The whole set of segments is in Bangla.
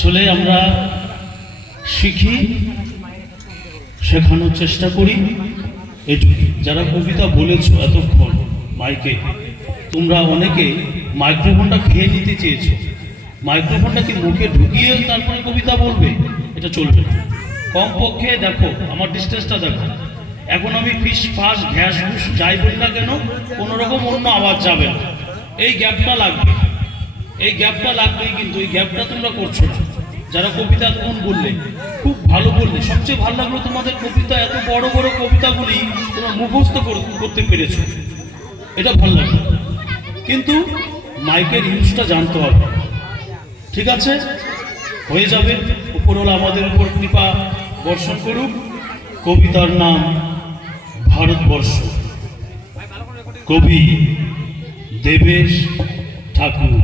আসলে আমরা শিখি, শেখানোর চেষ্টা করি। এটুকু। যারা কবিতা বলেছো এতক্ষণ মাইকে, তোমরা অনেকে মাইক্রোফোনটা খেয়ে নিতে চেয়েছো। মাইক্রোফোনটা কি মুখে ঢুকিয়ে তারপরে কবিতা বলবে? এটা চলবে না। কমপক্ষে দেখো, আমার ডিস্টেন্সটা দেখো। এখন আমি ফিস ফাস ঘ্যাস ঘুষ যাই বলি না কেন, কোনো রকম অন্য আওয়াজ যাবে না। এই গ্যাপটা লাগবে, এই গ্যাপটা লাগবেই। কিন্তু এই গ্যাপটা তোমরা করছো না। যারা কবিতা তখন বললে, খুব ভালো বললে। সবচেয়ে ভালো লাগলো তোমাদের কবিতা, এত বড় বড় কবিতাগুলি তোমরা মুখস্থ করতে পেরেছো, এটা ভালো লাগলো। কিন্তু মাইকের ইউজটা জানতে হবে। ঠিক আছে, হয়ে যাবে। উপরওয়ালা আমাদের উপর কৃপা বর্ষণ করুক। কবিতার নাম ভারতবর্ষ, কবি দেবেশ ঠাকুর।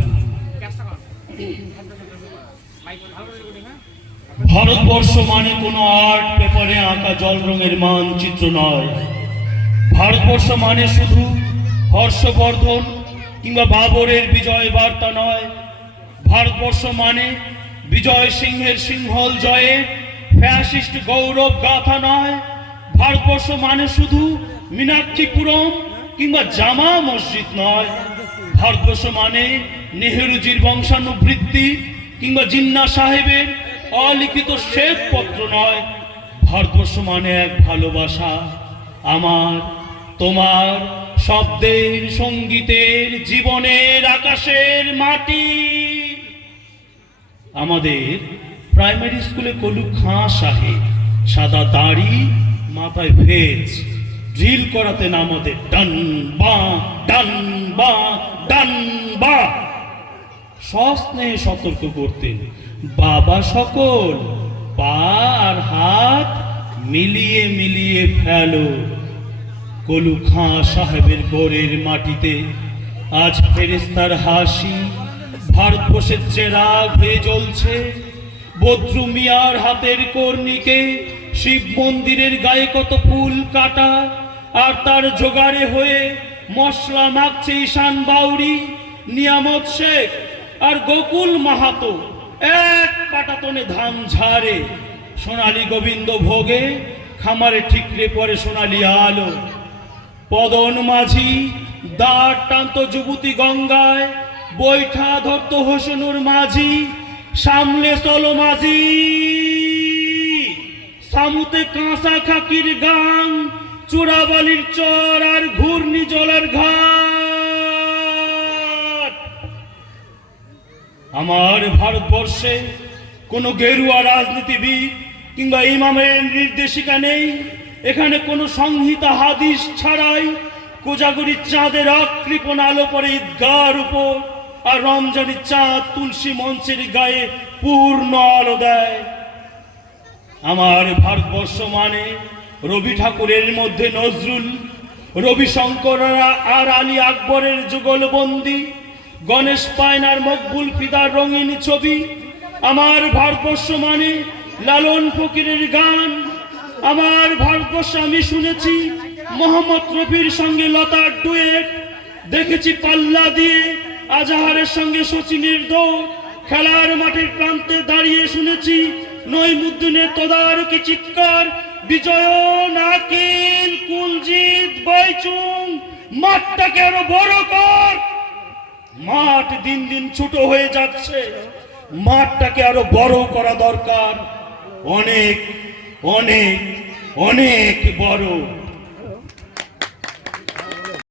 ভারতবর্ষ মানে কোনো আর্ট পেপারে আঁকা জল রঙের মানচিত্র নয়। ভারতবর্ষ মানে শুধু হর্ষবর্ধন কিংবা বাবরের বিজয় বার্তা নয়। ভারতবর্ষ মানে বিজয় সিংহের সিংহল জয়ে ফ্যাসিস্ট গৌরব গাথা নয়। ভারতবর্ষ মানে শুধু মীনাক্ষীপুরম কিংবা জামা মসজিদ নয়। ভারতবর্ষ মানে নেহেরুজির বংশানুবৃত্তি কিংবা জিন্না সাহেবের অলিখিত শ্বেতপত্র নয়। ভারতবর্ষ মানে এক ভালোবাসা, আমার তোমার, শব্দের, সঙ্গীতের, জীবনের, আকাশের, মাটি। আমাদের প্রাইমারি স্কুলে কলু খাঁ সাহেব সাদা দাড়ি, মাথায় ভেজ, ড্রিল করাতেন আমাদের ডান বা ডান বা ডান বা। সস্নেহে সতর্ক করতেন, বাবা সকল পা আর হাত মিলিয়ে মিলিয়ে ফেলো। কলু খাঁ সাহেবের গোরের মাটিতে আজ ফেরেশতার হাসি ভারতবর্ষের চেরাগ হয়ে জ্বলছে। বদ্রু মিয়ার হাতের কর্ণিকে শিব মন্দিরের গায়ে কত ফুল কাটা, আর তার জোগাড়ে হয়ে মশলা মাখছে ঈশান বাউরি, নিয়ামত শেখ আর গোকুল মাহাতো এক পাটাতনে ধান ঝাড়ে। সোনালী গোবিন্দ ভোগে খামারে ঠিকরে পরে সোনালী আলো। পদন মাঝি দাঁড় টানত যুবতী গঙ্গায়, বৈঠা ধরত হোসেনুর মাঝি, সামলে চলো মাঝি। সামুতে কাঁসা খাকির গান, চূড়াবালির চর আর ঘূর্ণি জলের ঘাট। আমার ভারতবর্ষে কোনো গেরুয়া রাজনীতিবিদ কিংবা ইমামের নির্দেশিকা নেই। এখানে কোনো সংহিতা হাদিস ছাড়াই কোজাগরির চাঁদের অকৃপণ আলো পড়ে ঈদগাহর উপর, আর রমজানের চাঁদ তুলসী মঞ্চের গায়ে পূর্ণ আলো দেয়। আমার ভারতবর্ষ মানে রবি ঠাকুরের মধ্যে নজরুল, রবি শঙ্কর আর আলী আকবরের যুগলবন্দি, গণেশ পায়নার মকবুল ফিদার রঙিন ছবি। আমার ভারতবর্ষ মানে লালন ফকিরের গান। আমার ভারতবর্ষে আমি শুনেছি মোহাম্মদ রফির সঙ্গে লতার ডুয়েট, দেখেছি পাল্লা দিয়ে আজাহারের সঙ্গে শচীনের দৌড়, খেলার মাঠের প্রান্তে দাঁড়িয়ে শুনেছি নইমুদ্দিনের তদারকি চিৎকার, বিজয় নাকিল কুলজিৎ বাইচুং, মাঠটাকে আরো বড় কর। মাঠ দিন দিন ছোট হয়ে যাচ্ছে, মাঠটাকে আরো বড় করা দরকার, অনেক অনেক অনেক বড়।